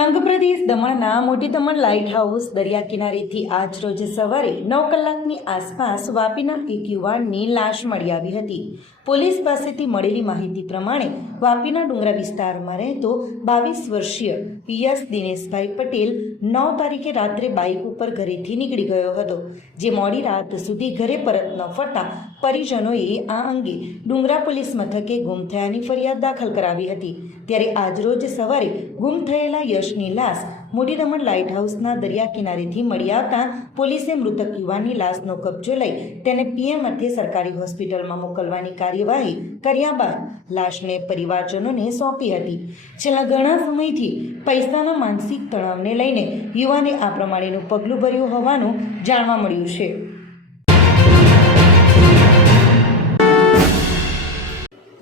સંઘપ્રદેશ દમણના મોટી Daman light house દરિયા કિનારેથી આજ રોજ સવારે નવ કલાકની આસપાસ વાપીના એક યુવાનની લાશ મળી આવી હતી. પોલીસ પાસેથી મળેલી માહિતી પ્રમાણે વાપીના ડુંગરા વિસ્તારમાં રહેતો બાવીસ વર્ષીય પિયાસ દિનેશભાઈ પટેલ નવ તારીખે રાત્રે બાઇક ઉપર ઘરેથી નીકળી ગયો હતો, જે મોડી રાત સુધી ઘરે પરત ન ફરતા પરિજનોએ આ અંગે ડુંગરા પોલીસ મથકે ગુમ થયાની ફરિયાદ દાખલ કરાવી હતી. ત્યારે આજરોજ સવારે ગુમ થયેલા યશની લાશ મોટી લાઇટ હાઉસના દરિયા કિનારેથી મળી આવતા પોલીસે મૃતક યુવાનની લાશનો કબજો લઈ તેને પીએમ અર્થે સરકારી હોસ્પિટલમાં મોકલવાની કાર્યવાહી કર્યા બાદ લાશને પરિવારજનોને સોંપી હતી. છેલ્લા ઘણા સમયથી પૈસાના માનસિક તણાવને લઈને યુવાને આ પ્રમાણેનું પગલું ભર્યું હોવાનું જાણવા મળ્યું છે.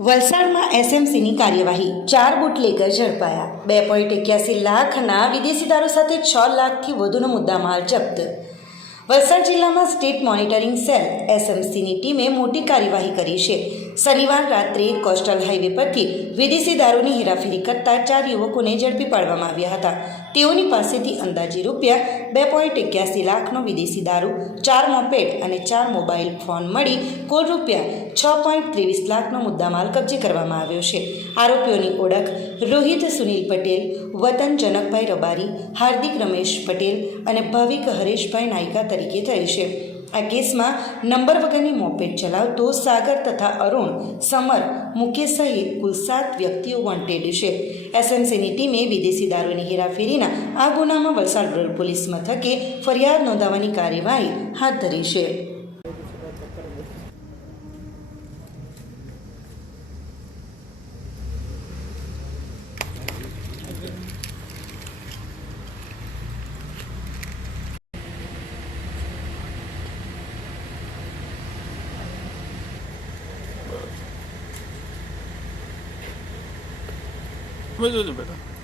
વલસાડમાં એસએમસીની કાર્યવાહી. ચાર બુટલેગર ઝડપાયા. બે પોઈન્ટ એક્યાસી લાખના વિદેશી દારૂ સાથે છ લાખથી વધુનો મુદ્દામાલ જપ્ત. વલસાડ જિલ્લામાં સ્ટેટ મોનિટરિંગ સેલ એસએમસીની ટીમે મોટી કાર્યવાહી કરી છે. શનિવાર રાત્રે કોસ્ટલ હાઈવે પરથી વિદેશી દારૂની હેરાફેરી કરતા ચાર યુવકોને ઝડપી પાડવામાં આવ્યા હતા. તેઓની પાસેથી અંદાજે રૂપિયા બે પોઈન્ટ એક્યાસી લાખનો વિદેશી દારૂ, ચાર મોપેડ અને ચાર મોબાઈલ ફોન મળી કુલ રૂપિયા છ પોઈન્ટ ત્રેવીસ લાખનો મુદ્દામાલ કબજે કરવામાં આવ્યો છે. આરોપીઓની ઓળખ રોહિત સુનિલ પટેલ, વતન જનકભાઈ રબારી, હાર્દિક રમેશ પટેલ અને ભાવિક હરેશભાઈ નાયકા તરીકે થઈ છે. આ કેસમાં નંબર વગરની મોપેટ ચલાવતો સાગર તથા અરુણ, સમર, મુકેશ સહિત કુલ સાત વ્યક્તિઓ વોન્ટેડ છે. એસએમસીની ટીમે વિદેશી દારૂની હેરાફેરીના આ ગુનામાં વલસાડ રૂરલ પોલીસ મથકે ફરિયાદ નોંધાવવાની કાર્યવાહી હાથ ધરી છે. Bueno.